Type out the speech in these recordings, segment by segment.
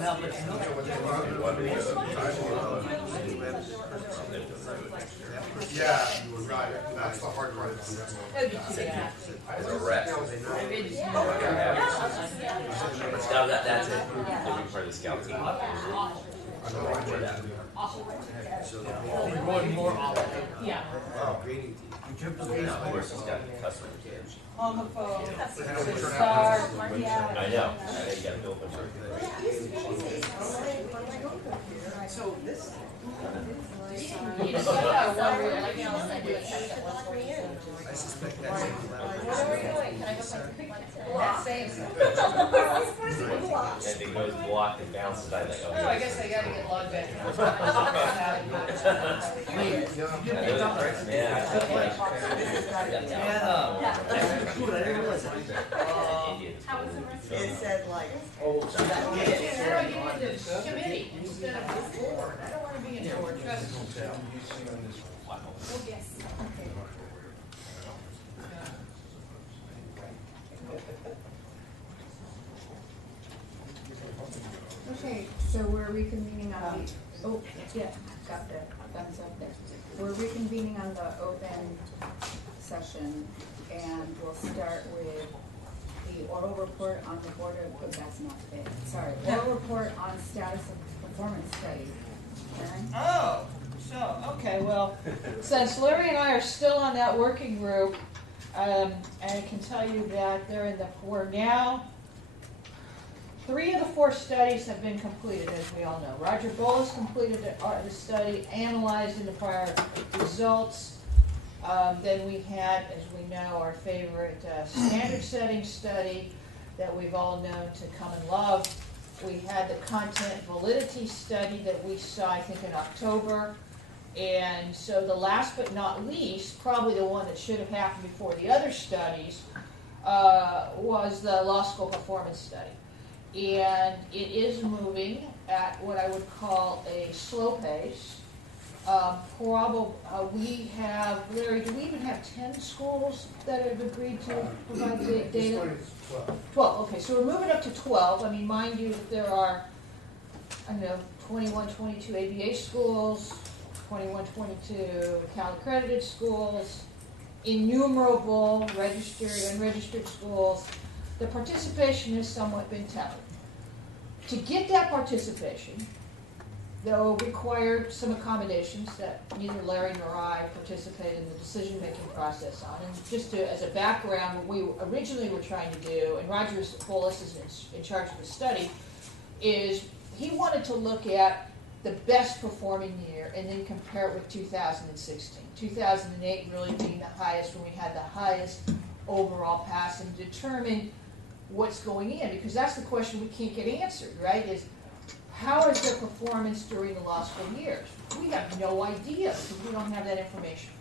Yeah, right. That's the hard part. It's a wreck. No, that's it. They'll be part of the scout team. We're going more often. Yeah. Wow, grading team. Now, of course, it's got customers. Homophobe. Star. Yeah. I know. You got to build a So this. I suspect that's What are we doing? Can I go find the that saves it. and it goes blocked and bounces. I think. Oh, I guess I gotta get logged back. It said like, How do I get into committee instead of board? I don't want to be in board, trust me. Okay, so we're reconvening on the, oh, yeah, got the thumbs up there. We're reconvening on the open session, and we'll start with the oral report on the board of, oh, that's not it, sorry, oral report on status of performance study. Karen? Oh, so, okay, well, since Larry and I are still on that working group, and I can tell you that we're now, 3 of the 4 studies have been completed, as we all know. Roger Bowles completed the study, analyzed into prior results. Then we had, as we know, our favorite standard setting study that we've all known to come and love. We had the content validity study that we saw, I think, in October. And so the last but not least, probably the one that should have happened before the other studies, was the law school performance study. And it is moving at what I would call a slow pace. We have, Larry, do we even have 10 schools that have agreed to provide the data? 12, okay, so we're moving up to 12. I mean, mind you, that there are, I don't know, 21, 22 ABA schools, 21, 22 Cal-accredited schools, innumerable registered and unregistered schools. The participation has somewhat been tepid. To get that participation, though, required some accommodations that neither Larry nor I participate in the decision-making process on. And just as a background, what we originally were trying to do, and Roger Bowles is in charge of the study, is he wanted to look at the best performing year and then compare it with 2016. 2008 really being the highest, when we had the highest overall pass, and determine what's going in, because that's the question we can't get answered, right? Is how is their performance during the law school years? We have no idea because we don't have that information.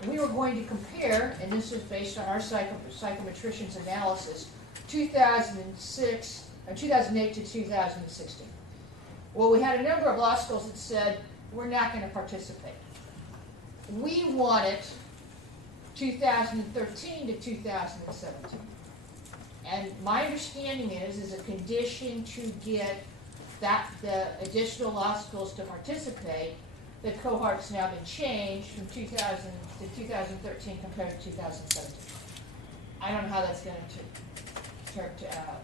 And we were going to compare, and this is based on our psychometrician's analysis, 2008 to 2016. Well, we had a number of law schools that said, we're not going to participate. We wanted 2013 to 2017. And my understanding is a condition to get the additional law schools to participate, the cohort's now been changed from 2000 to 2013 compared to 2017. I don't know how that's going to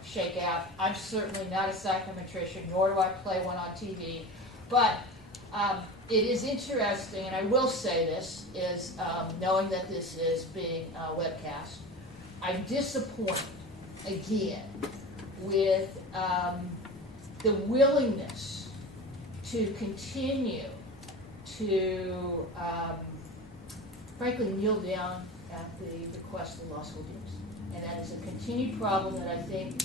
shake out. I'm certainly not a psychometrician, nor do I play one on TV. But it is interesting, and I will say this, is knowing that this is being webcast, I'm disappointed, again, with the willingness to continue to, frankly, kneel down at the request of the law school deans. And that is a continued problem that I think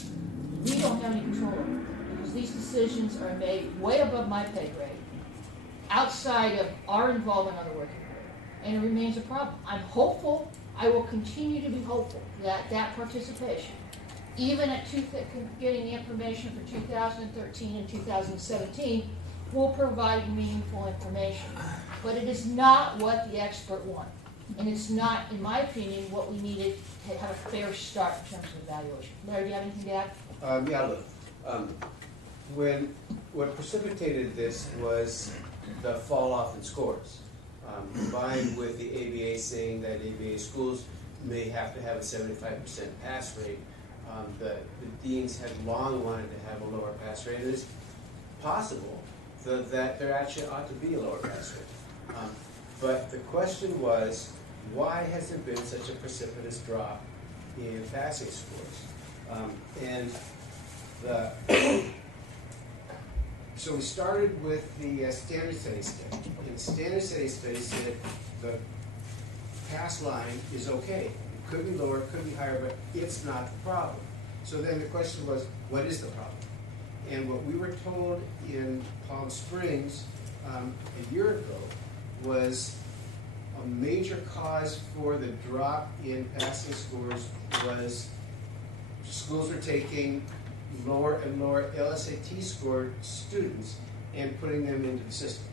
we don't have any control over, because these decisions are made way above my pay grade, outside of our involvement on the working group, and it remains a problem. I'm hopeful, I will continue to be hopeful, that that participation, even at getting the information for 2013 and 2017, will provide meaningful information. But it is not what the expert wanted. And it's not, in my opinion, what we needed to have a fair start in terms of evaluation. Larry, do you have anything to add? Yeah, look, what precipitated this was the fall off in scores, combined with the ABA saying that ABA schools may have to have a 75% pass rate. The deans had long wanted to have a lower pass rate. It is possible that there actually ought to be a lower pass rate. But the question was, why has there been such a precipitous drop in passing scores? So we started with the standard setting study. And the standard setting study said the pass line is okay. It could be lower, it could be higher, but it's not the problem. So then the question was, what is the problem? And what we were told in Palm Springs a year ago was a major cause for the drop in passing scores was schools are taking lower and lower LSAT scored students and putting them into the system.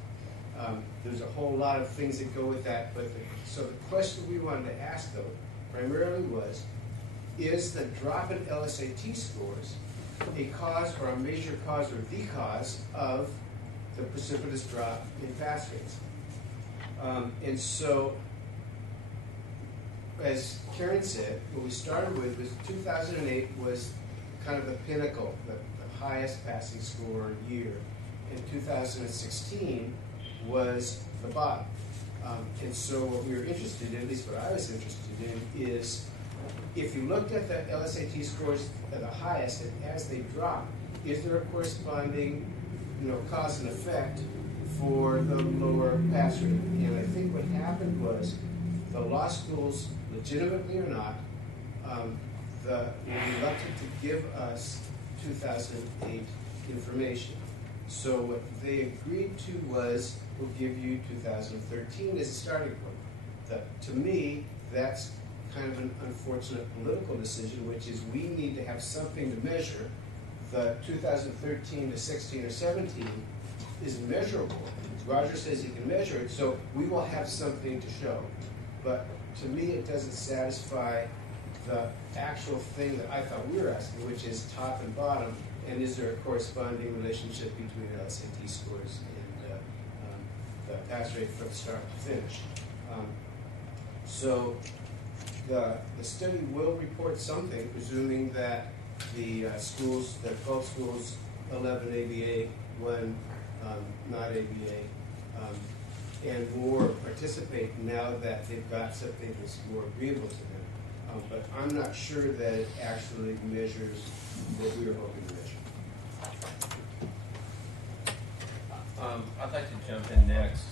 There's a whole lot of things that go with that, but so the question we wanted to ask though primarily was, is the drop in LSAT scores a cause or a major cause or the cause of the precipitous drop in pass rates? And so, as Karen said, what we started with was 2008 was kind of the pinnacle, the highest passing score year. And 2016 was the bottom. And so what we were interested in, at least what I was interested in, is if you looked at the LSAT scores at the highest, and as they drop, is there a corresponding, cause and effect for the lower pass rate? And I think what happened was the law schools, legitimately or not, were reluctant to give us 2008 information. So what they agreed to was, we'll give you 2013 as a starting point. To me, that's kind of an unfortunate political decision, which is we need to have something to measure. The 2013 to 16 or 17 is measurable. Roger says he can measure it, so we will have something to show. But to me, it doesn't satisfy the actual thing that I thought we were asking, which is top and bottom, and is there a corresponding relationship between LSAT scores and the pass rate from start to finish? So the study will report something, presuming that the schools, the 12 schools, 11 ABA, 1 not ABA, and more participate now that they've got something that's more agreeable to them. But I'm not sure that it actually measures what we were hoping to measure. I'd like to jump in next.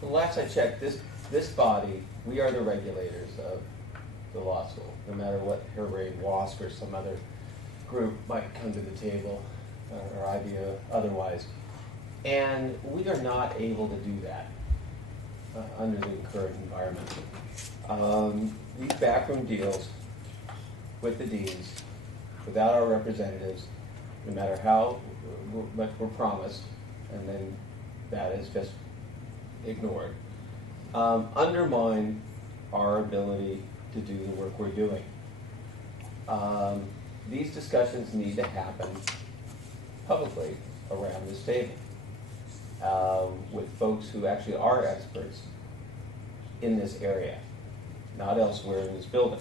The last I checked, this body, we are the regulators of the law school, no matter what Hillary, WASC, or some other group might come to the table, or IBA otherwise. And we are not able to do that under the current environment. These backroom deals with the deans, without our representatives, no matter how much we're promised, and then that is just ignored, undermine our ability to do the work we're doing. These discussions need to happen publicly around this table with folks who actually are experts in this area, not elsewhere in this building.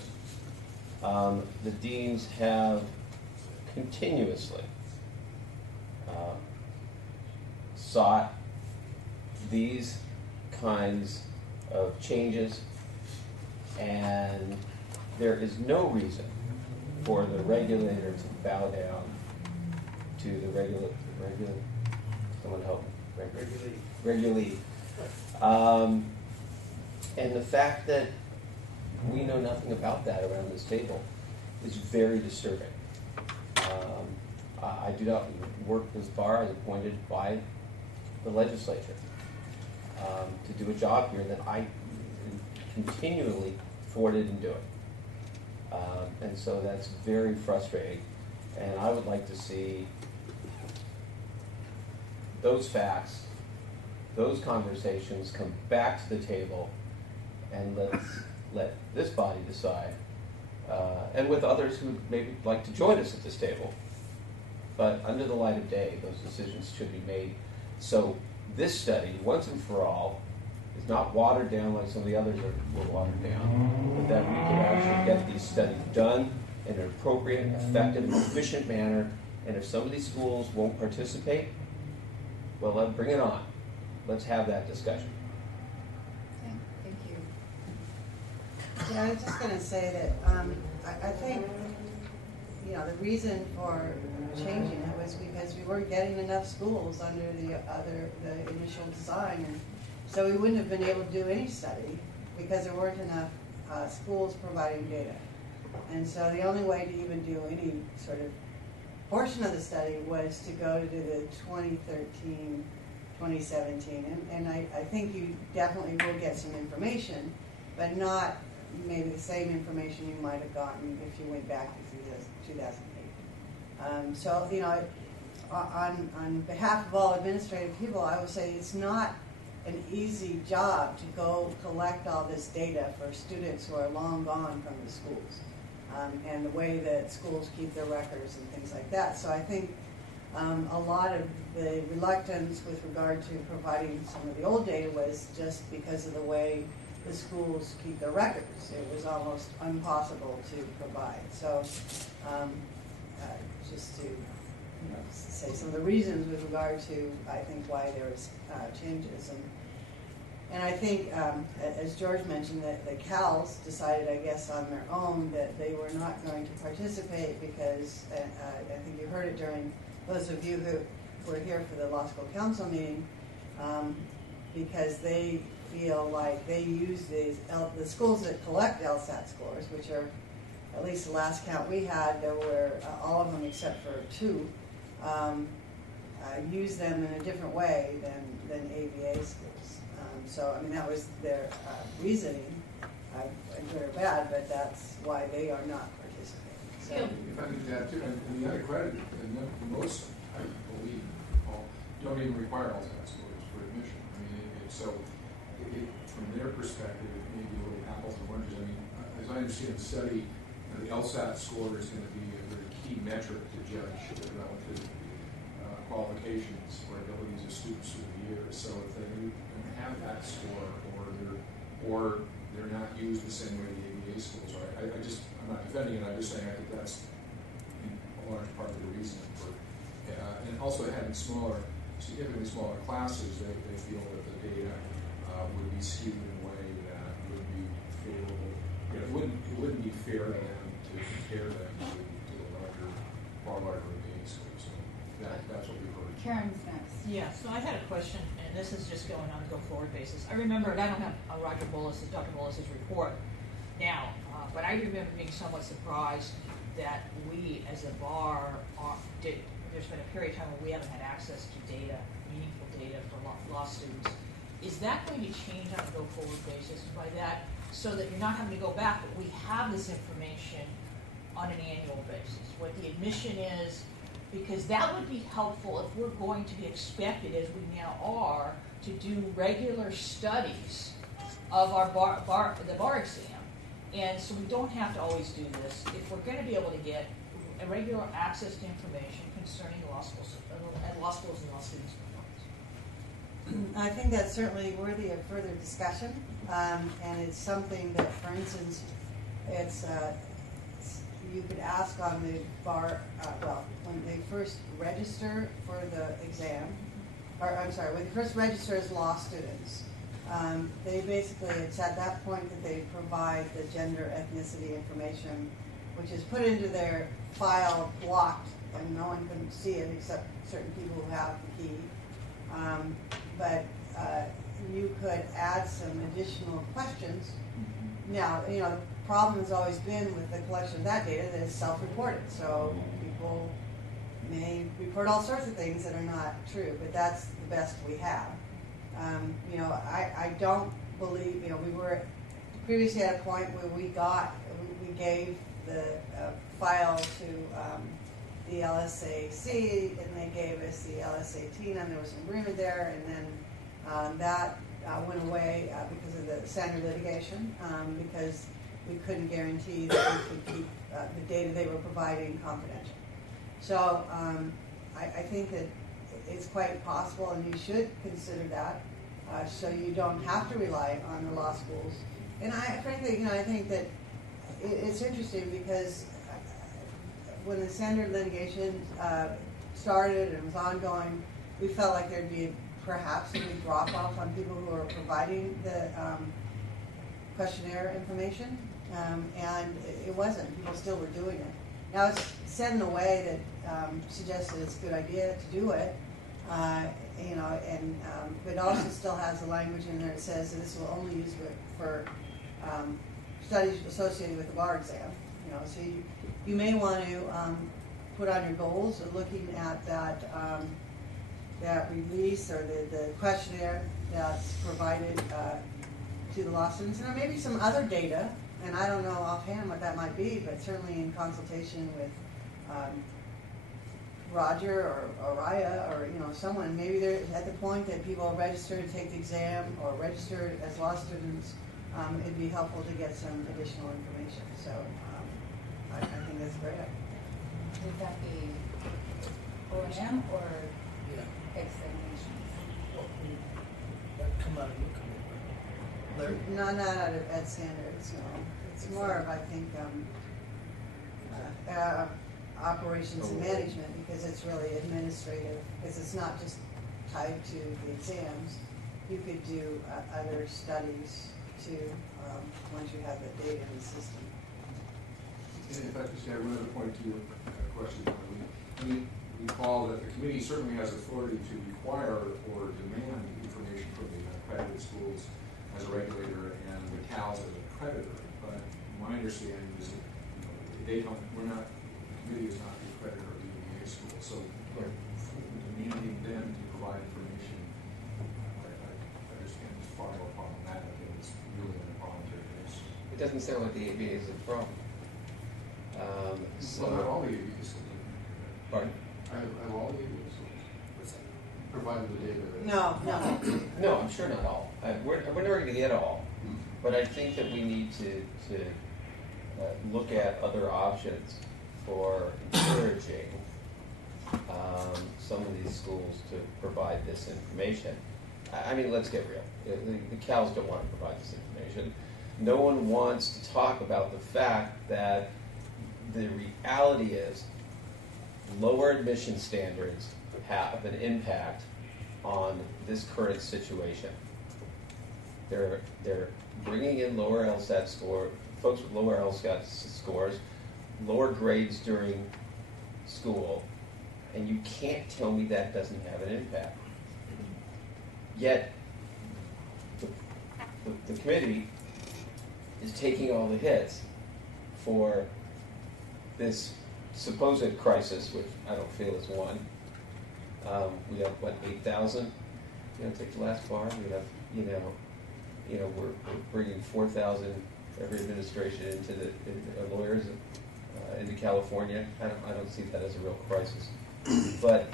The deans have continuously sought these kinds of changes, and there is no reason for the regulator to bow down to the someone help me, regulate. And the fact that we know nothing about that around this table is very disturbing. I do not work this bar as appointed by the legislature to do a job here that I continually thwarted in doing. And so that's very frustrating. And I would like to see those facts, those conversations come back to the table, and let this body decide and with others who maybe like to join us at this table. But under the light of day, those decisions should be made. So this study, once and for all, is not watered down like some of the others were watered down, but that we can actually get these studies done in an appropriate, effective, and efficient manner. And if some of these schools won't participate, well, then bring it on. Let's have that discussion. Okay, thank you. Yeah, I was just going to say that I think, the reason for changing it was because we weren't getting enough schools under the initial design, and so we wouldn't have been able to do any study because there weren't enough schools providing data. And so the only way to even do any sort of portion of the study was to go to the 2013, 2017, and I think you definitely will get some information, but not maybe the same information you might have gotten if you went back to 2008. So, on behalf of all administrative people, I would say it's not an easy job to go collect all this data for students who are long gone from the schools, and the way that schools keep their records and things like that. So I think a lot of the reluctance with regard to providing some of the old data was just because of the way the schools keep their records. It was almost impossible to provide. So just to say some of the reasons with regard to, I think, why there was changes. And I think, as George mentioned, that the CALs decided, I guess, on their own that they were not going to participate because, I think you heard it during those of you who were here for the Law School Council meeting, because they feel like they use the schools that collect LSAT scores, which are, at least the last count we had, there were all of them except for 2, use them in a different way than ABA schools. So, I mean, that was their reasoning, good or bad, but that's why they are not participating. So, if I could add too, and the unaccredited, and most, I believe, don't even require LSAT scores for admission. I mean, from their perspective, it may be a little apples and oranges. I mean, as I understand the study, the LSAT score is going to be a very key metric to judge the relative qualifications or abilities of students through the year. So if they don't have that score, or they're not used the same way the ABA schools are, I'm not defending it. I'm just saying I think that's a large part of the reason for, and also having significantly smaller classes, they feel that the data would be skewed in a way that would be favorable. It wouldn't be fair to them to compare them to the far larger ABA schools. So that's what we've heard. Karen's next. Yeah, so I had a question, and this is just going on a go-forward basis. I remember, and I don't have Dr. Bullis's report now, but I remember being somewhat surprised that we, as a bar, there's been a period of time when we haven't had access to data, meaningful data for law students. Is that going to change on a go-forward basis by that, so that you're not having to go back, but we have this information on an annual basis, what the admission is, because that would be helpful if we're going to be expected, as we now are, to do regular studies of our the bar exam. And so we don't have to always do this. If we're going to be able to get a regular access to information concerning law schools and law students' performance. I think that's certainly worthy of further discussion, and it's something that, for instance, you could ask on the bar, when they first register for the exam, when they first register as law students, they basically, it's at that point that they provide the gender ethnicity information, which is put into their file blocked, and no one can see it except certain people who have the key. But you could add some additional questions. Now, the problem has always been with the collection of that data that it's self-reported. So people may report all sorts of things that are not true, but that's the best we have. I don't believe, we were previously at a point where we gave the file to the LSAC, and they gave us the LSAT, and there was some agreement there, and then that went away because of the standard litigation, because we couldn't guarantee that we could keep the data they were providing confidential. So I think that it's quite possible, and you should consider that, so you don't have to rely on the law schools. And frankly, I think that it's interesting because when the standard litigation started and was ongoing, we felt like there'd be perhaps a big drop off on people who are providing the questionnaire information, and it wasn't. People still were doing it. Now it's said in a way that suggests that it's a good idea to do it, but also still has the language in there that says that this will only use it for studies associated with the bar exam. So you may want to put on your goals of looking at that release or the questionnaire that's provided to the law students. And there may be some other data, and I don't know offhand what that might be, but certainly in consultation with Roger or Raya or someone, maybe they're at the point that people register to take the exam or register as law students. It'd be helpful to get some additional information. So I think that's a great idea. Would that be O&M or Yeah. examinations? Well, that come out of your committee. Larry? No, not at standards, no. It's more of, I think, operations and management, because it's really administrative, because it's not just tied to the exams. You could do other studies too, once you have the data in the system. And if I could just add one other point to your question, we recall that the committee certainly has authority to require or demand information from the accredited schools as a regulator and the CALs as a creditor. But my understanding is that the committee is not the accreditor of the UVA school, so demanding them to provide information, I understand is far more problematic, and it's really an involuntary basis. It doesn't sound like the ABA is a problem. Well, not all the ABA schools. Pardon? Have all the ABA schools provided the data? No. No, I'm sure not all. We're never going to get all, but I think that we need to look at other options for encouraging some of these schools to provide this information. I mean, let's get real. The CALs don't want to provide this information. No one wants to talk about the fact that the reality is lower admission standards have an impact on this current situation. They're bringing in lower LSAT score, folks with lower LSAT scores, lower grades during school, and you can't tell me that doesn't have an impact. Yet, the committee is taking all the hits for this supposed crisis, which I don't feel is one. We have, 8,000? Take the last bar. We have, we're bringing 4,000 every administration into the lawyers into California. I don't see that as a real crisis. But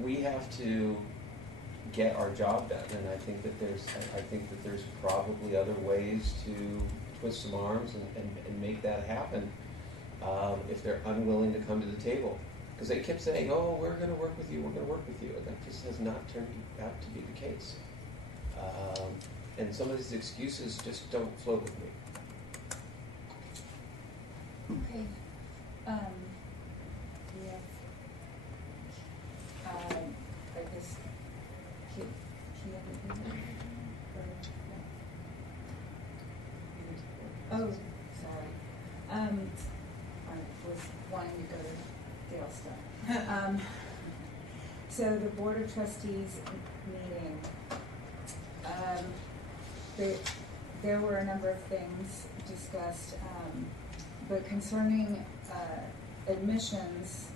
we have to get our job done, and I think that there's probably other ways to twist some arms and make that happen if they're unwilling to come to the table. Because they kept saying, "Oh, we're going to work with you. We're going to work with you," and that just has not turned out to be the case. And some of these excuses just don't float with me. Okay. We have, I guess, oh, sorry. I was wanting to go to Dale stuff. So the Board of Trustees meeting, there were a number of things discussed, but concerning admissions,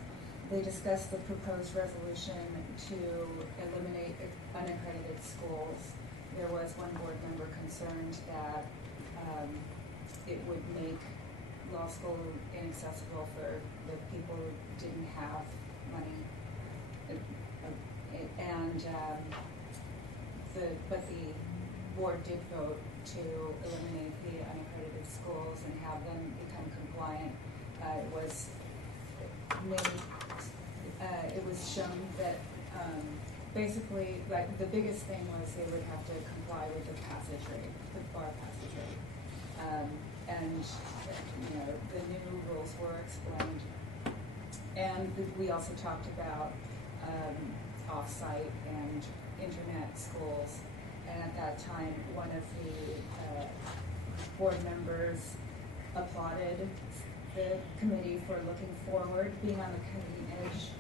they discussed the proposed resolution to eliminate unaccredited schools. There was one board member concerned that it would make law school inaccessible for the people who didn't have money. board did vote to eliminate the unaccredited schools and have them become compliant. It was made, it was shown that basically, like, the biggest thing was they would have to comply with the passage rate, the bar passage rate. And, you know, the new rules were explained. And we also talked about off-site and internet schools. And at that time, one of the board members applauded the committee for looking forward, being on the cutting edge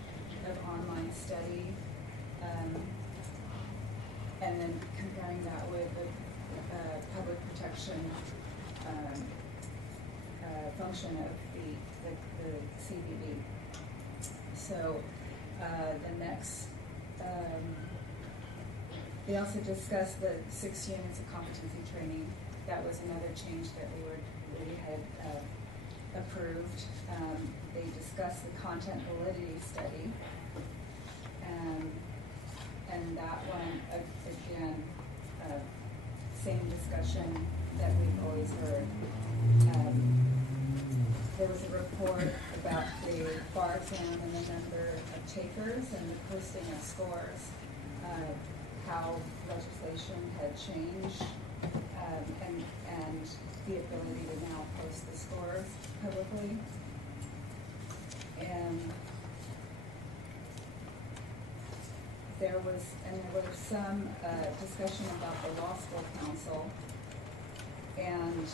of online study, and then comparing that with the public protection function of the CBB. So the next, they also discussed the 6 units of competency training. That was another change that we had approved. They discussed the content validity study, and that one again, same discussion that we've always heard. There was a report about the bar exam and the number of takers and the posting of scores, how legislation had changed, and the ability to now post the scores publicly. And there was some discussion about the law school council and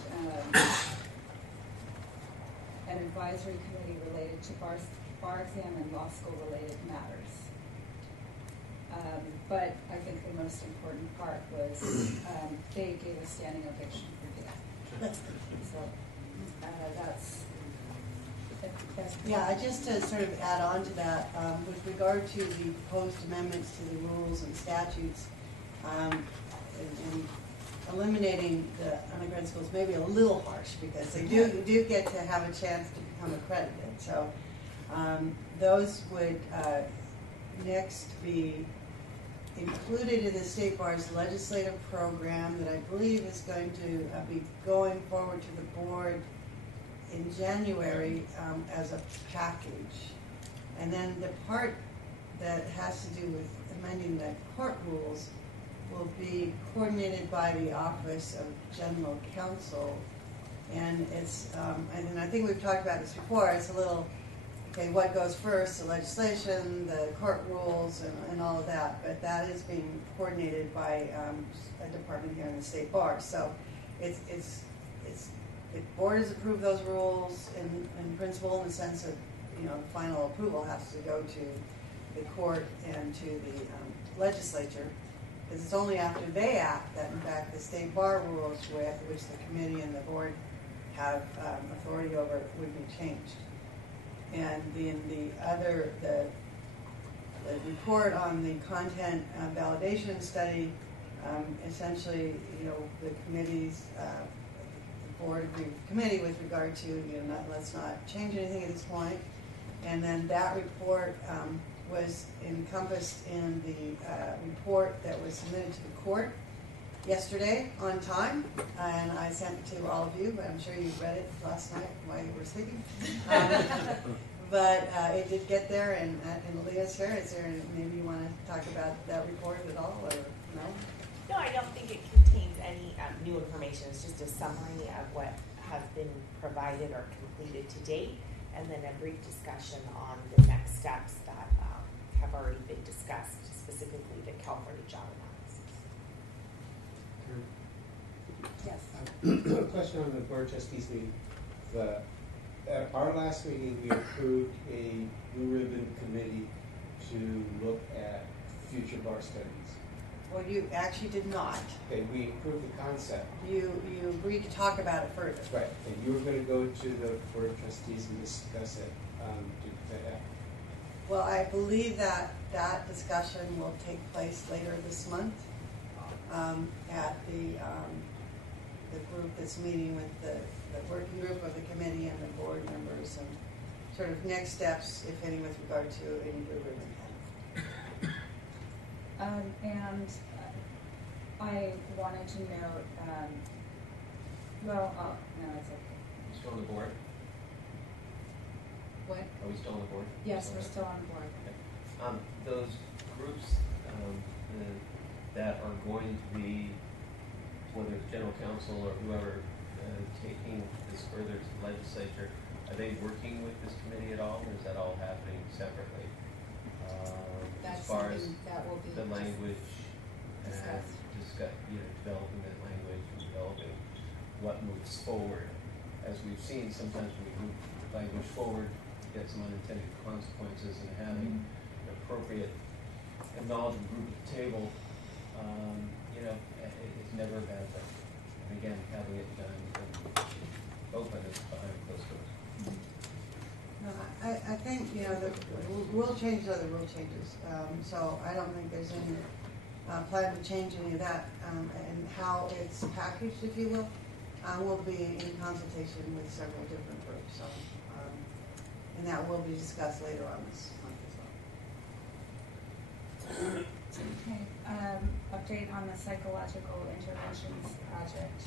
an advisory committee related to bar exam and law school related matters. But I think the most important part was they gave a standing ovation for that. So that's Yeah, just to sort of add on to that, with regard to the proposed amendments to the rules and statutes, and eliminating the undergrad schools may be a little harsh because they do get to have a chance to become accredited. So those would next be included in the State Bar's legislative program that I believe is going to be going forward to the board in January as a package. And then the part that has to do with amending the court rules will be coordinated by the Office of General Counsel. And it's, and I think we've talked about this before, it's a little, okay, what goes first, the legislation, the court rules, and all of that, but that is being coordinated by a department here in the State Bar. So the board has approved those rules in principle, in the sense of, you know, final approval has to go to the court and to the legislature, because it's only after they act that, in fact, the State Bar rules, which the committee and the board have authority over, would be changed. And the report on the content validation study, essentially, you know, the committee's board agreed with the committee with regard to, you know, let's not change anything at this point. And then that report was encompassed in the report that was submitted to the court yesterday on time, and I sent it to all of you, but I'm sure you read it last night while you were sleeping. But it did get there, and Leah's here. Is there, maybe you want to talk about that report at all, or no? No, I don't think it contains any new information. It's just a summary of what has been provided or completed to date, and then a brief discussion on the next steps that have already been discussed, specifically the California job analysis. Yes. A question on the board trustees meeting. At our last meeting, we approved a blue ribbon committee to look at future bar studies. Well, you actually did not. Okay, we approved the concept. You agreed to talk about it further. Right, and you were going to go to the board of trustees and discuss it. Well, I believe that discussion will take place later this month at the group that's meeting with the working group of the committee and the board members, and sort of next steps, if any, with regard to any blue ribbon. And I wanted to note, no, it's okay. You still on the board? What? Are we still on the board? Yes, we're still on board. Those groups that are going to be, whether it's general counsel or whoever, taking this further to the legislature, are they working with this committee at all, or is that all happening separately? As That's far as something that will be the language and discussed. developing that language and developing what moves forward. As we've seen, sometimes when we move language forward, get some unintended consequences, and having an appropriate and knowledgeable group at the table, it's never a bad thing. And again, having it done and open is behind closed doors. No, I think, the rule changes are the rule changes. So I don't think there's any plan to change any of that. And how it's packaged, if you will, will be in consultation with several different groups. So, and that will be discussed later on this month as well. Okay, update on the psychological interventions project.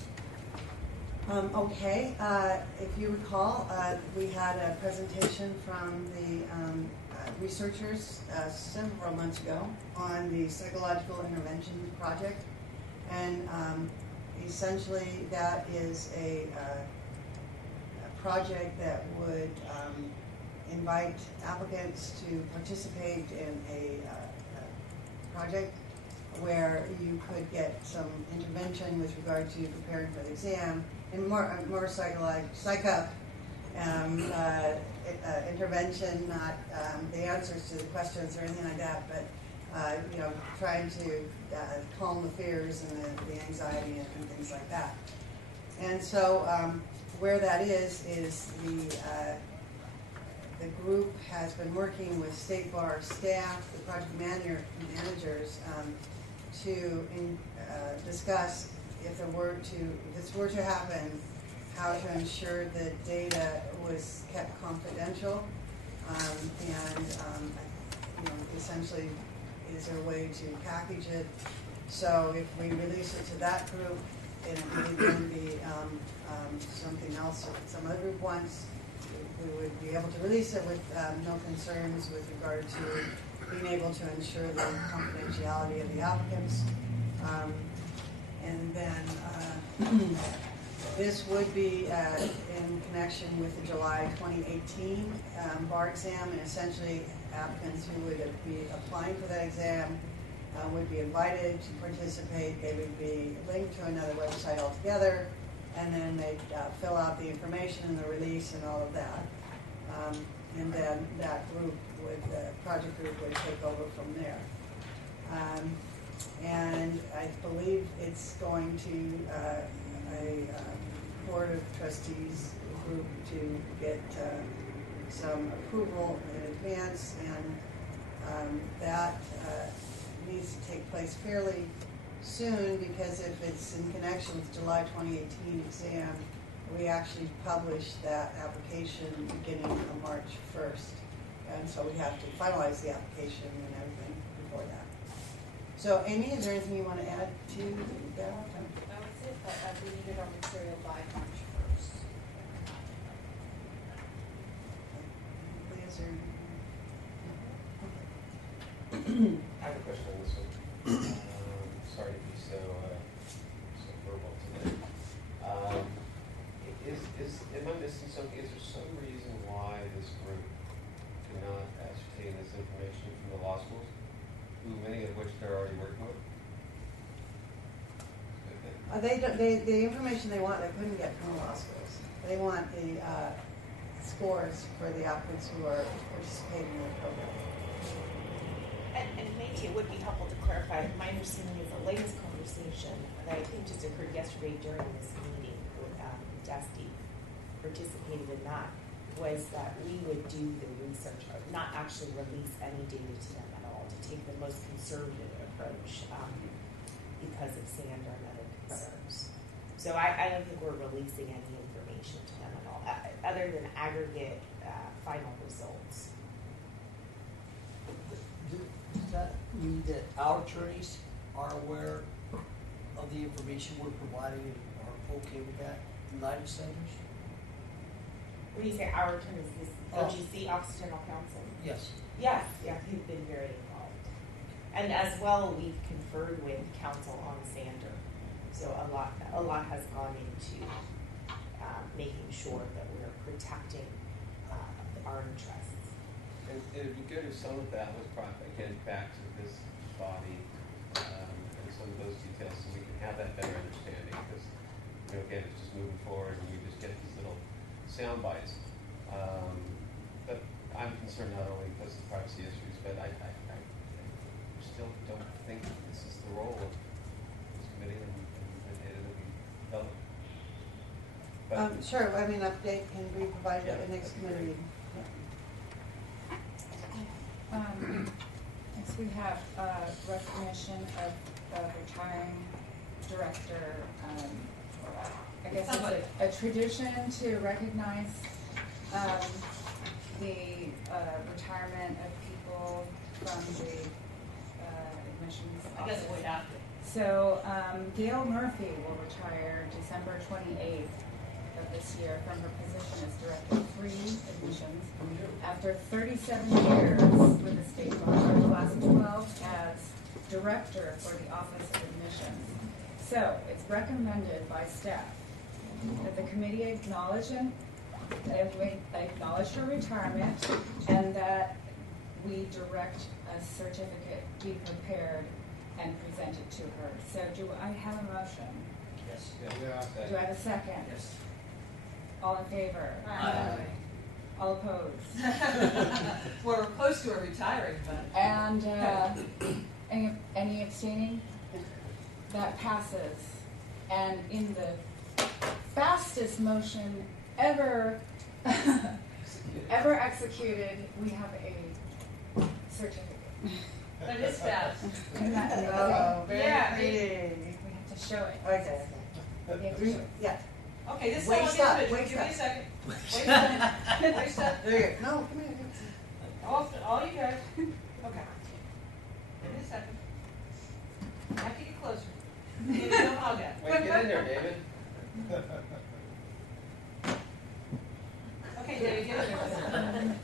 If you recall, we had a presentation from the researchers several months ago on the psychological intervention project, and essentially that is a project that would invite applicants to participate in a project where you could get some intervention with regard to preparing for the exam, and more psych-up intervention, not the answers to the questions or anything like that, but trying to calm the fears and the anxiety and things like that. And so where that is the group has been working with State Bar staff, the project managers, to discuss if this were to happen, how to ensure that data was kept confidential, and essentially, is there a way to package it so if we release it to that group, and it may then be something else that some other group wants, we would be able to release it with no concerns with regard to being able to ensure the confidentiality of the applicants. And then this would be in connection with the July 2018 bar exam, and essentially applicants who would be applying for that exam would be invited to participate. They would be linked to another website altogether, and then they'd fill out the information and the release and all of that. And then that group the project group would take over from there. And I believe it's going to a board of trustees group to get some approval in advance, and that needs to take place fairly soon, because if it's in connection with July 2018 exam, we actually publish that application beginning of March 1st. And so we have to finalize the application and everything before that. So Amy, is there anything you want to add to that? That was it, but we needed our material by March 1st. Is there? I have a question on this one. Sorry to be so verbal today. Am I missing something? Is there some reason why this group cannot ascertain this information from the law schools, many of which they're already working with? The information they want, they couldn't get from the law schools. They want the scores for the applicants who are participating in the program. And maybe it would be helpful to clarify, my understanding is the latest conversation that I think just occurred yesterday during this meeting with Dusty participated in that, was that we would do the research, or not actually release any data to them at all, to take the most conservative approach because of SAND and other concerns. So I don't think we're releasing any information to them at all, other than aggregate final results. Does that mean that our attorneys are aware of the information we're providing and are okay with that, United Centers? When you say our term, is this Oh. OGC, Office General Counsel? Yes. Yes, yeah, he's been very involved. And as well, we've conferred with counsel on Sander. So a lot has gone into making sure that we're protecting our interests. And it would be good if some of that was brought again back to this body, and some of those details, so we can have that better understanding. Because, again, it's just moving forward, and we just get these little sound bites. But I'm concerned not only because of privacy issues, but I still don't think this is the role of this committee and the data that we develop. But Sure, I mean, update can be provided at the next committee meeting. Next we have recognition of a retiring director. I guess it's a tradition to recognize the retirement of people from the admissions office. I guess we have to. So Gail Murphy will retire December 28th of this year from her position as Director of 3 Admissions after 37 years with the State Bar, the last 12 as Director for the Office of Admissions. So it's recommended by staff that the committee acknowledge her retirement and that we direct a certificate be prepared and presented to her. So do I have a motion? Yes. Yeah. Do I have a second? Yes. All in favor? Aye. All opposed? We're opposed to her retiring, but. And any abstaining? That passes. And in the fastest motion ever executed, we have a certificate. That is fast. And that, Yeah. we have to show it. Okay. We have to show it. Yeah. Okay, this is Wait, all stop, good. wait, Give me a stop. second. Wait a second. Wait a second. There you go. No, come here. All you guys. Okay. Give me a second. I have to get closer. Give me a hug at. wait, get in there, David. Okay, David, get in there.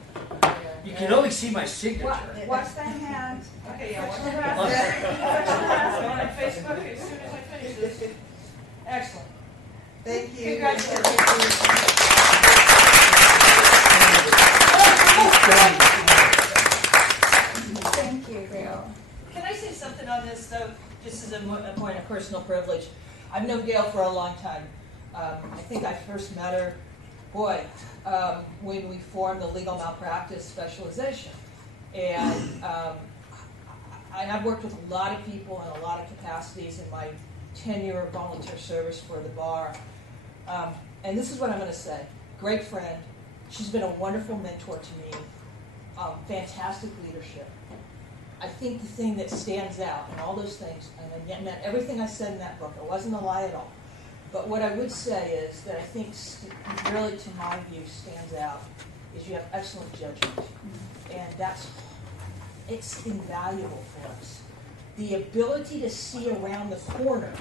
You can only see my signature. Watch that hand. Okay, yeah, watch Sexual your harassment. Go on Facebook as soon as I finish this. Excellent. Thank you. Congratulations. Thank you, Gail. Can I say something on this, though, just as a point of personal privilege? I've known Gail for a long time. I think I first met her, when we formed the legal malpractice specialization. And I've worked with a lot of people in a lot of capacities in my 10-year of volunteer service for the bar. And this is what I'm going to say. Great friend. She's been a wonderful mentor to me. Fantastic leadership. I think the thing that stands out in all those things, and I meant everything I said in that book, it wasn't a lie at all. But what I would say is that I think really, to my view, stands out is you have excellent judgment. And it's invaluable for us. The ability to see around the corner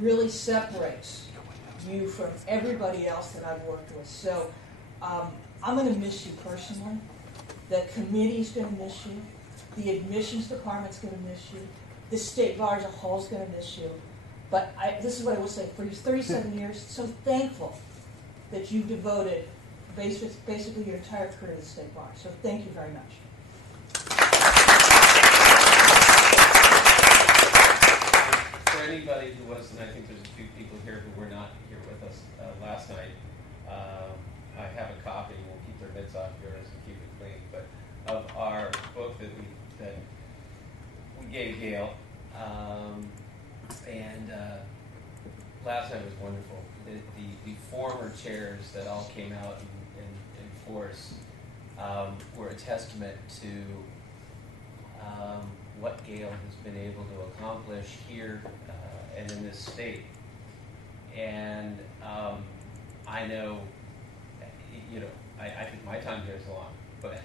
really separates you from everybody else that I've worked with. So I'm going to miss you personally. The committee's going to miss you. The admissions department's going to miss you. The state bar as a whole is going to miss you. But this is what I will say. For your 37 years, so thankful that you've devoted basically your entire career to the state bar. So thank you very much. For anybody who wasn't, I think there's a few people here who were not here with us last night. I have a copy. We'll keep their mitts off yours and keep it clean. But of our book that we gave Gail, and last night was wonderful. The former chairs that all came out in force were a testament to what Gail has been able to accomplish here and in this state. And I know, I think my time here is long, but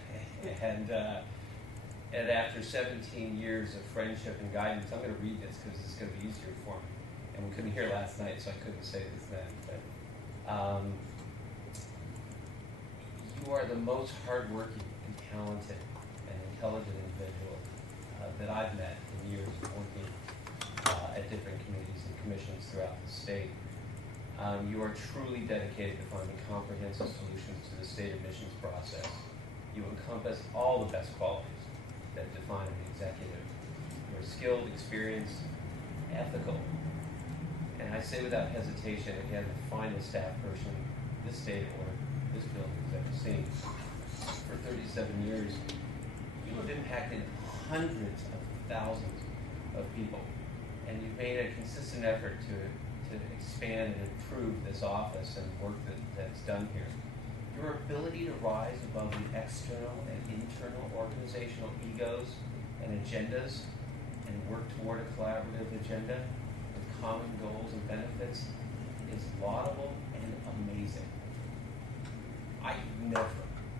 and after 17 years of friendship and guidance, I'm going to read this because it's going to be easier for me. and we couldn't hear last night, so I couldn't say this then, but you are the most hardworking and talented and intelligent individual that I've met in years of working at different committees and commissions throughout the state. You are truly dedicated to finding comprehensive solutions to the state admissions process. You encompass all the best qualities that define an executive. You are skilled, experienced, ethical, and I say without hesitation, again, the finest staff person this state or this building has ever seen. For 37 years, you have impacted hundreds of thousands of people, and you've made a consistent effort to expand and improve this office and work that's done here. Your ability to rise above the external and internal organizational egos and agendas and work toward a collaborative agenda with common goals and benefits is laudable and amazing. I never,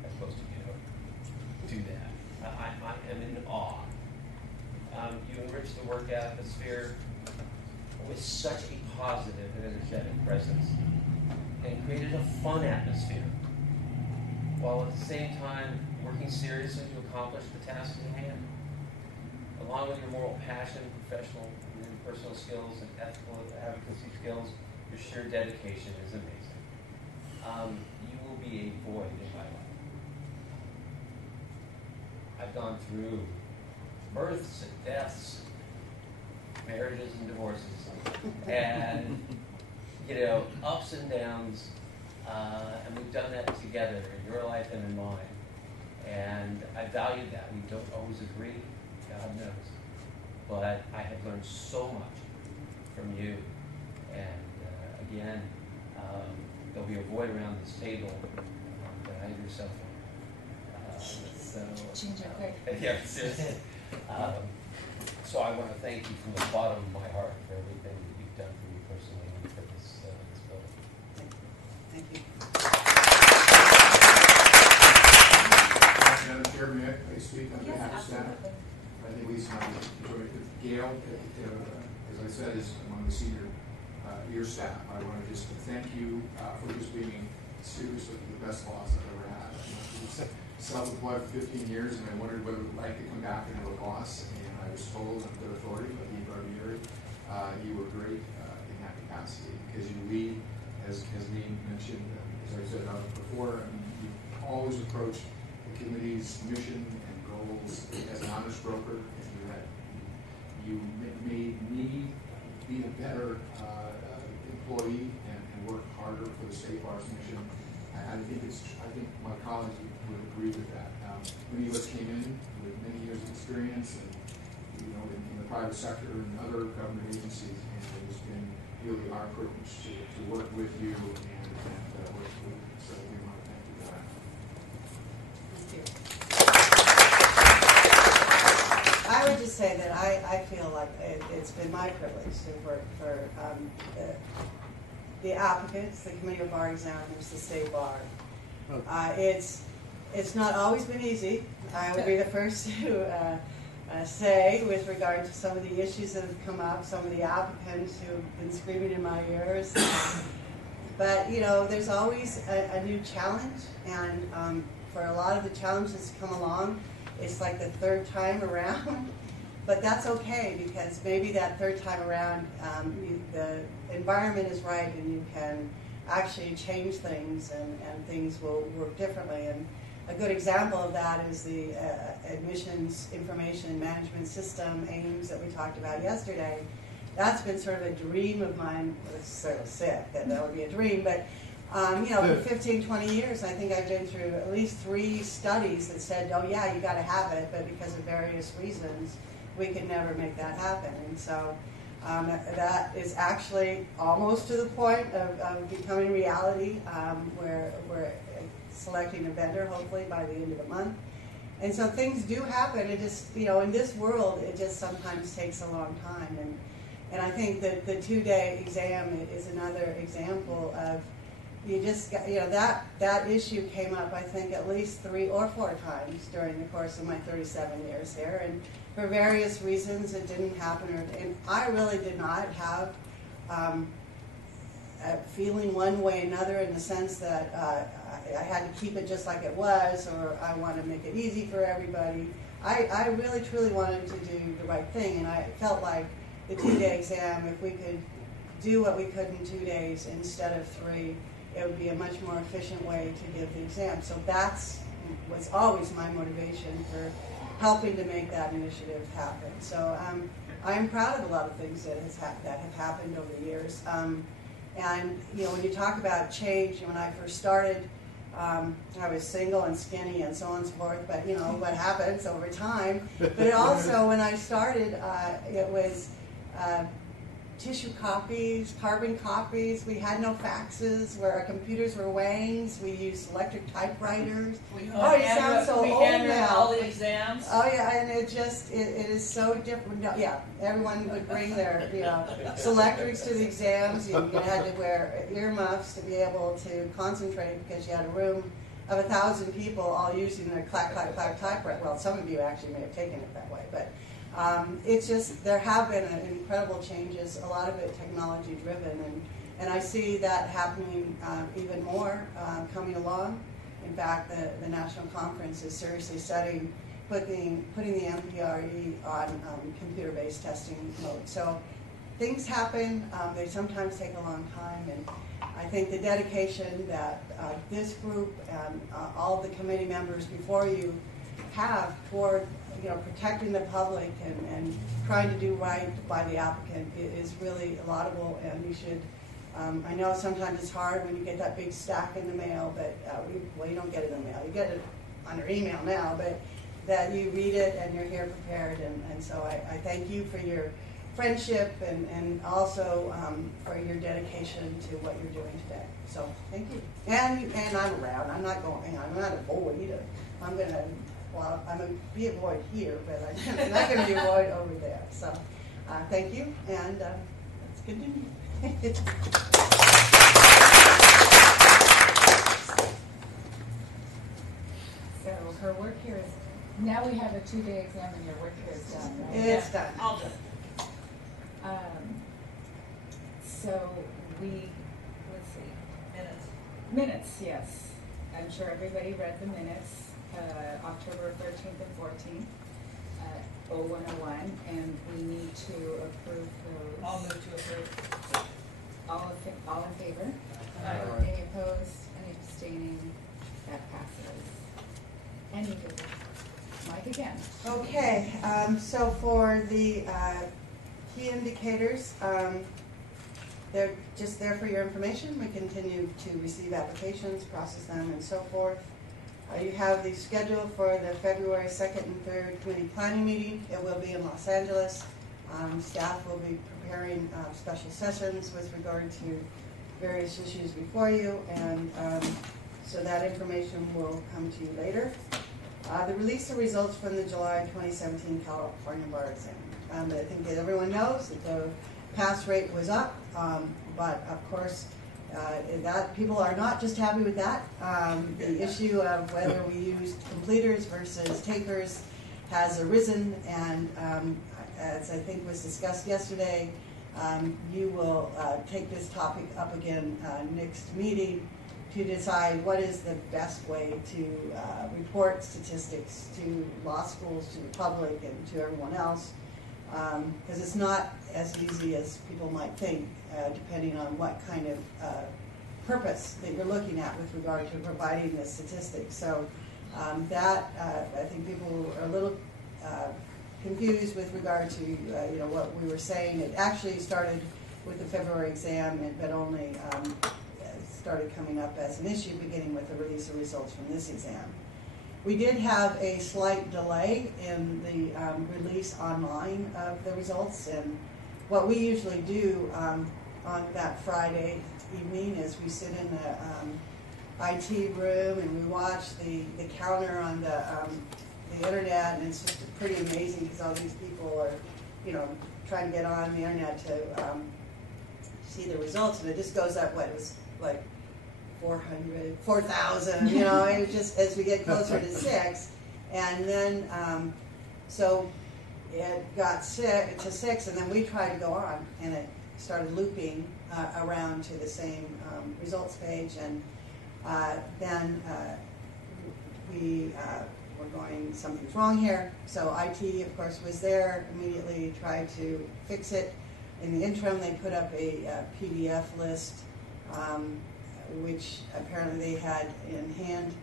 as opposed to do that. I am in awe. You enrich the work atmosphere with such a positive and energetic presence and created a fun atmosphere, while at the same time working seriously to accomplish the task at hand. Along with your moral passion, professional and personal skills, and ethical advocacy skills, your sheer dedication is amazing. You will be a void in my life. I've gone through births and deaths, marriages and divorces, and ups and downs, and we've done that together in your life and in mine. And I value that. We don't always agree, God knows, but I have learned so much from you. And again, there'll be a void around this table that I yourself yeah, seriously. So I want to thank you from the bottom of my heart for everything that you've done for me personally and for this building. Thank you. Madam Chair, may I speak on behalf of staff? I think Lisa and I enjoyed it. Gail, as I said, is among the senior year staff. I want to just thank you for just being seriously the best boss I've ever had. I was self-employed for 15 years, and I wondered whether I'd like to come back into a boss. And I was told on good authority by the Barbieri, you were great in that capacity because you lead, as Lee mentioned, as I said before. I mean, you always approach the committee's mission and goals as an honest broker, and you made me be a better employee and work harder for the state bar's mission. I think my colleagues would agree with that. Many of us came in with many years of experience, and in the private sector and other government agencies, and it has been really our privilege to work with you and work with you. So we want to thank you for that. Thank you. I would just say that I feel like it's been my privilege to work for the applicants, the Committee of Bar Examiners, the State Bar. It's not always been easy. I would be the first to say, with regard to some of the issues that have come up, some of the applicants who have been screaming in my ears. But there's always a new challenge, and for a lot of the challenges to come along, it's like the third time around. But that's okay, because maybe that third time around, the environment is right, and you can actually change things, and things will work differently. And a good example of that is the Admissions Information Management System, AIMS, that we talked about yesterday. That's been sort of a dream of mine. It's sort of sick that would be a dream, but for 15, 20 years, I think I've been through at least 3 studies that said, oh yeah, you got to have it, but because of various reasons, we could never make that happen. And so that is actually almost to the point of becoming reality, where we're selecting a vendor, hopefully by the end of the month. And so things do happen. It just, in this world, it just sometimes takes a long time. And I think that the 2-day exam is another example of, you just got, that issue came up, I think, at least 3 or 4 times during the course of my 37 years here. And for various reasons, it didn't happen. And I really did not have feeling one way or another in the sense that I had to keep it just like it was, or I want to make it easy for everybody. I really truly wanted to do the right thing, and I felt like the 2-day exam, if we could do what we could in 2 days instead of 3, it would be a much more efficient way to give the exam. So was always my motivation for helping to make that initiative happen. So I'm proud of a lot of things that have happened over the years. And when you talk about change, when I first started, I was single and skinny and so on and so forth, but what happens over time. But also when I started, it was tissue copies, carbon copies. We had no faxes where our computers were wangs. We used electric typewriters. We sound so old now. all the exams. Oh yeah, and it is so different. No, yeah, everyone would bring their selectors to the exams. You had to wear earmuffs to be able to concentrate because you had a room of 1,000 people all using their clack clack clack typewriter. Well, some of you actually may have taken it that way, but it's just there have been incredible changes. A lot of it technology driven, and I see that happening even more coming along. In fact, the national conference is seriously studying putting the MPRE on computer-based testing mode. So things happen. They sometimes take a long time, and I think the dedication that this group and all the committee members before you have toward protecting the public and trying to do right by the applicant is really laudable, and we should. I know sometimes it's hard when you get that big stack in the mail, but you don't get it in the mail. You get it on your email now, but that you read it and you're here prepared, and so I thank you for your friendship and also for your dedication to what you're doing today. So thank you. And I'm around. I'm not going. I'm not a void. I'm gonna. Well, I'm going to be a void here, but I'm not going to be a void over there. So thank you, and let's continue. So her work here is, now we have a 2-day exam and your work here is done, right? It's done. All done. So let's see. Minutes, yes. I'm sure everybody read the minutes. October 13th and 14th, 0101, and we need to approve those. I'll move to approve. All in favor? Aye. Any opposed? Any abstaining? That passes. And you do Mike again. Okay, so for the key indicators, they're just there for your information. We continue to receive applications, process them, and so forth. You have the schedule for the February 2nd and 3rd committee planning meeting. It will be in Los Angeles. Staff will be preparing special sessions with regard to various issues before you, and so that information will come to you later. The release of results from the July 2017 California Bar Exam. I think that everyone knows that the pass rate was up, but of course, that people are not just happy with that. The issue of whether we used completers versus takers has arisen, and as I think was discussed yesterday, you will take this topic up again next meeting to decide what is the best way to report statistics to law schools, to the public, and to everyone else. Because it's not as easy as people might think, depending on what kind of purpose that you're looking at with regard to providing the statistics. So I think people are a little confused with regard to what we were saying. It actually started with the February exam, but only started coming up as an issue beginning with the release of results from this exam. We did have a slight delay in the release online of the results, and what we usually do on that Friday evening is we sit in the IT room and we watch the counter on the internet, and it's just pretty amazing because all these people are trying to get on the internet to see the results, and it just goes up, it was like 400, 4,000, it just, as we get closer to 6, and then, so it got to 6, and then we tried to go on, and started looping around to the same results page, and then we were going, something's wrong here. So IT, of course, was there, immediately tried to fix it. In the interim, they put up a PDF list, which apparently they had in hand,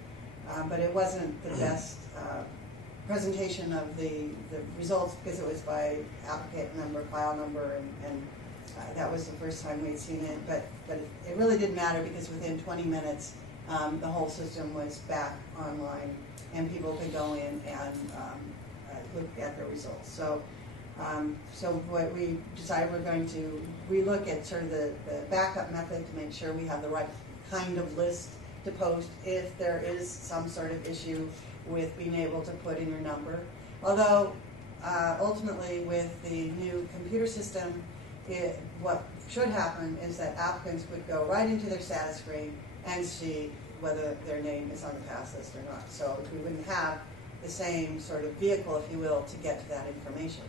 but it wasn't the best presentation of the results, because it was by applicant number, file number, and that was the first time we'd seen it. But it really didn't matter, because within 20 minutes, the whole system was back online, and people could go in and look at the results. So what we decided, we're going to relook at sort of the backup method to make sure we have the right kind of list to post if there is some sort of issue with being able to put in your number. Although ultimately with the new computer system, what should happen is that applicants would go right into their status screen and see whether their name is on the pass list or not. So we wouldn't have the same sort of vehicle, if you will, to get to that information.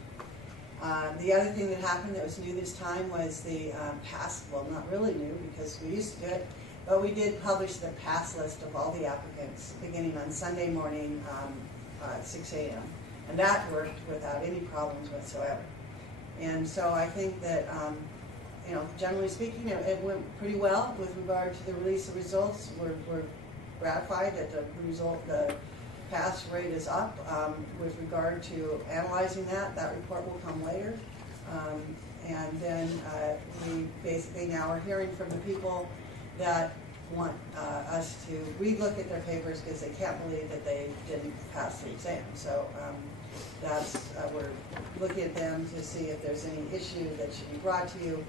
The other thing that happened that was new this time was the pass, well, not really new because we used to do it, but we did publish the pass list of all the applicants beginning on Sunday morning at 6 a.m. And that worked without any problems whatsoever. And so I think that, generally speaking, it went pretty well with regard to the release of results. We're gratified that the pass rate is up. With regard to analyzing that report will come later. And then we basically now are hearing from the people that want us to relook at their papers because they can't believe that they didn't pass the exam. So we're looking at them to see if there's any issue that should be brought to you.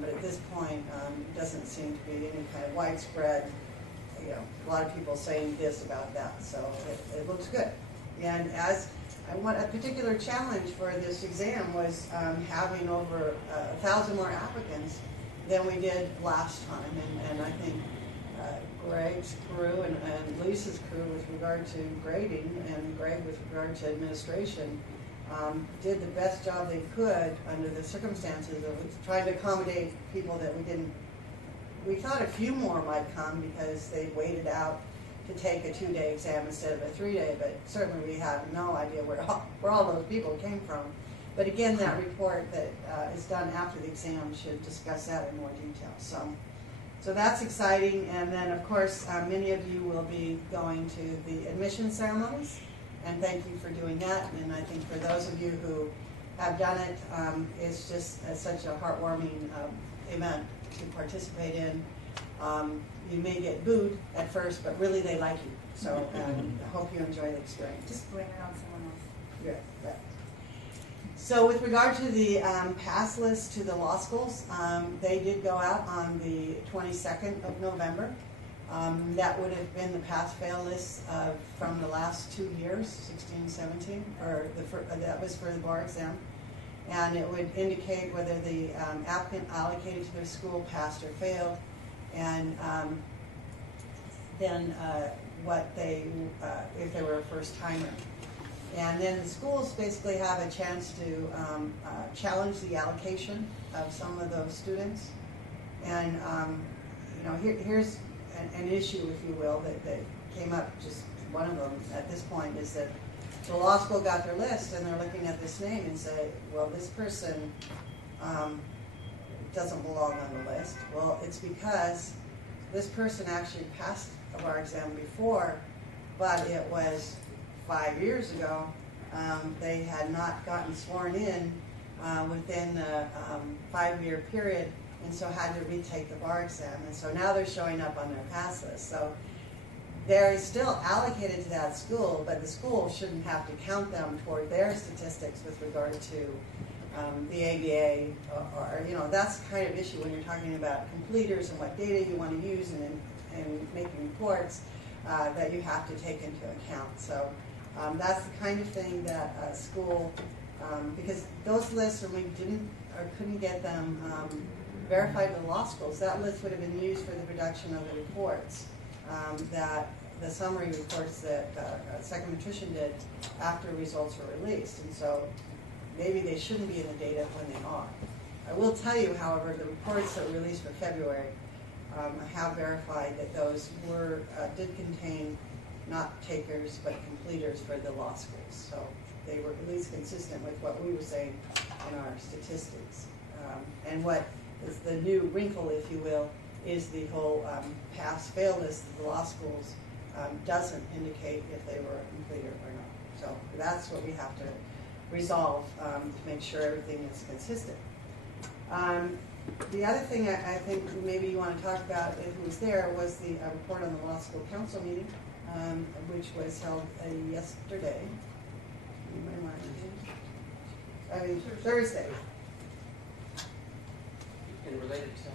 But at this point, it doesn't seem to be any kind of widespread, a lot of people saying this about that. So it looks good. And a particular challenge for this exam was having over 1,000 more applicants than we did last time. And I think Greg's crew and Lisa's crew with regard to grading, and Greg with regard to administration, did the best job they could under the circumstances of trying to accommodate people that we thought a few more might come because they waited out to take a 2-day exam instead of a 3-day, but certainly we have no idea where all those people came from. But again, that report that is done after the exam should discuss that in more detail. So that's exciting. And then, of course, many of you will be going to the admission ceremonies, and thank you for doing that. And I think for those of you who have done it, it's just such a heartwarming event to participate in. You may get booed at first, but really they like you. So I hope you enjoy the experience. Just blame it on someone else. Yeah. So with regard to the pass list to the law schools, they did go out on the 22nd of November. That would have been the pass-fail list from the last 2 years, 16, 17, or that was for the bar exam. And it would indicate whether the applicant allocated to their school passed or failed, and then what if they were a first-timer. And then the schools basically have a chance to challenge the allocation of some of those students. And here's an issue, if you will, that came up. Just one of them at this point is that the law school got their list and they're looking at this name and say, well, this person doesn't belong on the list. Well, it's because this person actually passed a bar exam before, but it was 5 years ago. They had not gotten sworn in within the 5-year period, and so had to retake the bar exam. And so now they're showing up on their pass list. So they're still allocated to that school, but the school shouldn't have to count them toward their statistics with regard to the ABA, or that's the kind of issue when you're talking about completers and what data you want to use in making reports that you have to take into account. So that's the kind of thing that a school, because those lists, when we didn't or couldn't get them verified in the law schools, that list would have been used for the production of the reports, the summary reports that Second Nutrition did after results were released. And so maybe they shouldn't be in the data when they are. I will tell you, however, the reports that were released for February, I have verified that those were, did contain not takers but completers for the law schools. So they were at least consistent with what we were saying in our statistics. And what is the new wrinkle, if you will, is the whole pass-fail list of the law schools doesn't indicate if they were a completer or not. So that's what we have to resolve to make sure everything is consistent. The other thing I think maybe you want to talk about, who was there, was the report on the law school council meeting, which was held yesterday. Anybody want to do? I mean, Thursday. And related to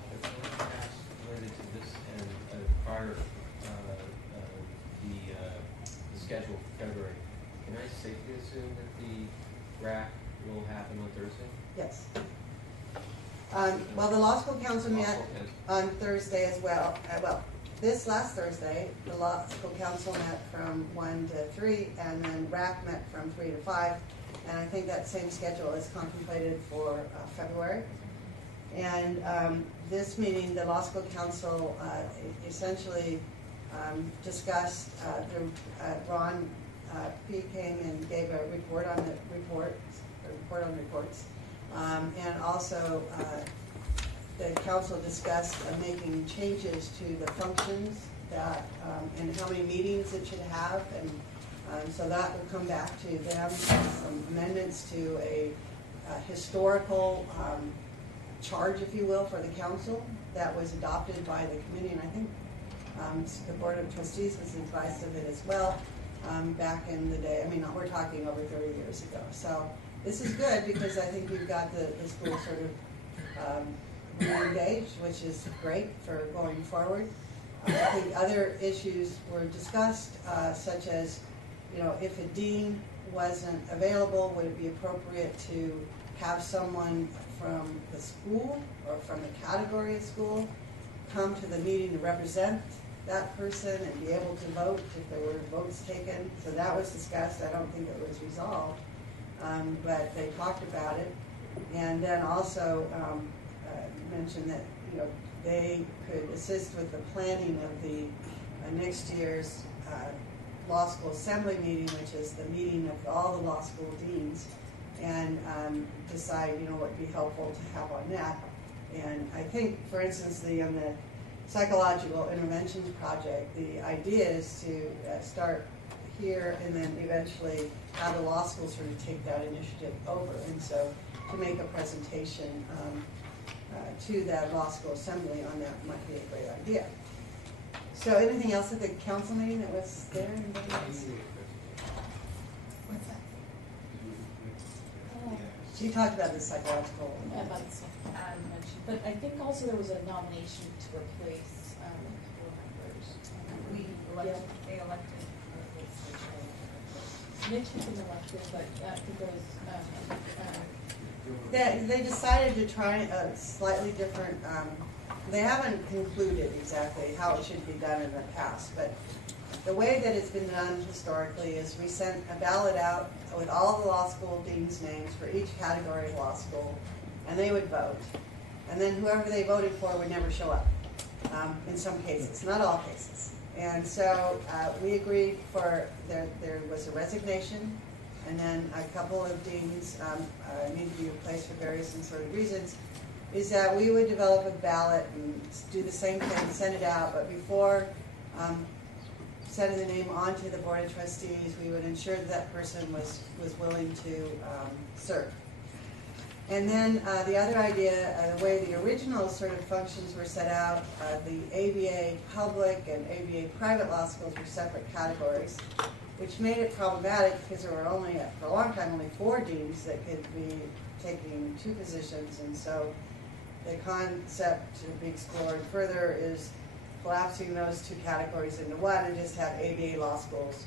related to this and prior the schedule for February, can I safely assume that the RAC will happen on Thursday? Yes. Well, the law school council met on Thursday as well. This last Thursday, the law school council met from 1 to 3, and then RAC met from 3 to 5. And I think that same schedule is contemplated for February. And this meeting, the law school council essentially discussed. Ron P. came and gave a report on the reports. And also, the council discussed making changes to the functions that and how many meetings it should have, and so that will come back to them. Some amendments to a historical charge, if you will, for the council that was adopted by the committee, and I think the Board of Trustees was advised of it as well back in the day. I mean, we're talking over 30 years ago. So this is good because I think we've got the school sort of engaged, which is great for going forward. I think other issues were discussed, such as, if a dean wasn't available, would it be appropriate to have someone from the school or from the category of school come to the meeting to represent that person and be able to vote if there were votes taken. So that was discussed. I don't think it was resolved, but they talked about it. And then also mentioned that they could assist with the planning of the next year's law school assembly meeting, which is the meeting of all the law school deans, and decide what would be helpful to have on that. And I think, for instance, the psychological interventions project, the idea is to start here and then eventually have the law school sort of take that initiative over. And so to make a presentation to that law school assembly on that might be a great idea. So anything else at the council meeting that was there? Anybody else? What's that? She talked about the psychological. But I think also there was a nomination to replace a couple of members. We elected, they elected. Mitch had been elected, but I think there was. They decided to try a slightly different. They haven't concluded exactly how it should be done in the past, but the way that it's been done historically is we sent a ballot out with all the law school deans' names for each category of law school, and they would vote. And then whoever they voted for would never show up, in some cases, not all cases. And so we agreed there was a resignation, and then a couple of deans need to be replaced for various and sort of reasons, is that we would develop a ballot and do the same thing, send it out, but before sending the name on to the Board of Trustees, we would ensure that person was willing to serve. And then the other idea, the way the original sort of functions were set out, the ABA public and ABA private law schools were separate categories, which made it problematic because there were only, for a long time, only 4 deans that could be taking 2 positions. And so the concept to be explored further is collapsing those 2 categories into one and just have ABA law schools.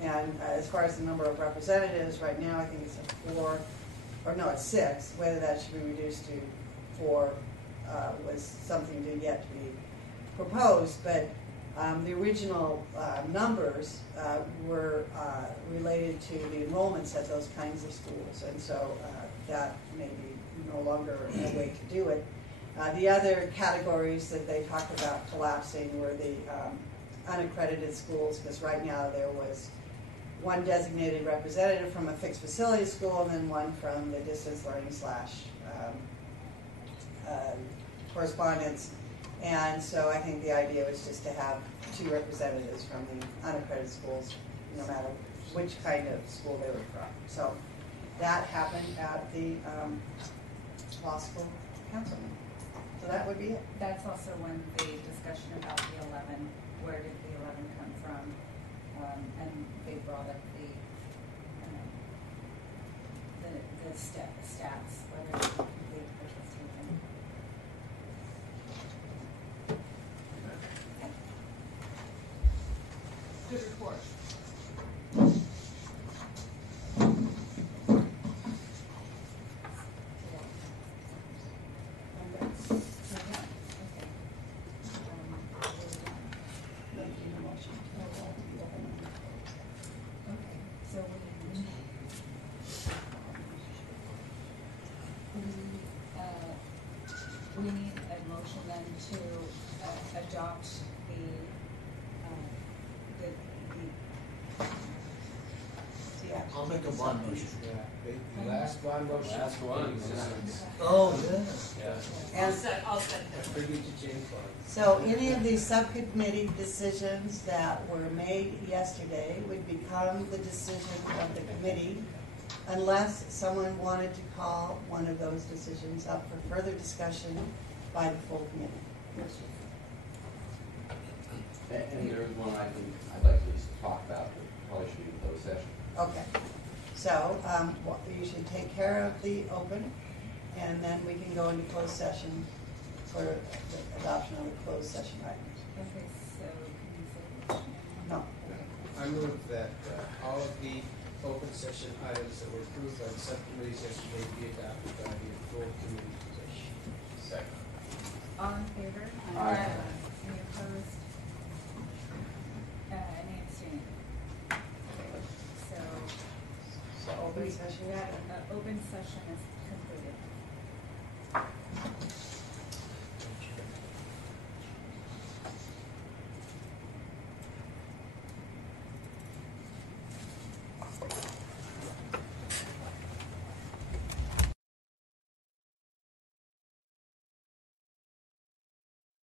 And as far as the number of representatives, right now I think it's a 4, or no, it's 6. Whether that should be reduced to 4 was something to yet to be proposed. But the original numbers were related to the enrollments at those kinds of schools, and so that may be no longer a way to do it. The other categories that they talked about collapsing were the unaccredited schools, because right now there was one designated representative from a fixed facility school and then one from the distance learning / correspondence. And so I think the idea was just to have 2 representatives from the unaccredited schools, no matter which kind of school they were from. So that happened at the law school council meeting. So that would be it. That's also when the discussion about the 11, where did the 11 come from? And they brought up the stats, whether it's complete or just taken. Good report. We need a motion then to adopt I'll make a bond motion. The last bond motion. Last one. Oh, yeah. Yeah. And I'll second that. Pretty to change bond. so any of these subcommittee decisions that were made yesterday would become the decision of the committee unless someone wanted to call one of those decisions up for further discussion by the full committee. And there's one item I'd like to at least talk about, but probably should be in closed session. Okay, so you should take care of the open, and then we can go into closed session for the adoption of the closed session items. Okay, so can you say the motion? No. I move that all of the open session items that were approved by the subcommittees yesterday be adopted by the full committee. Second. All in favor? Aye. Any opposed? Any abstaining? So, So open session items. open session is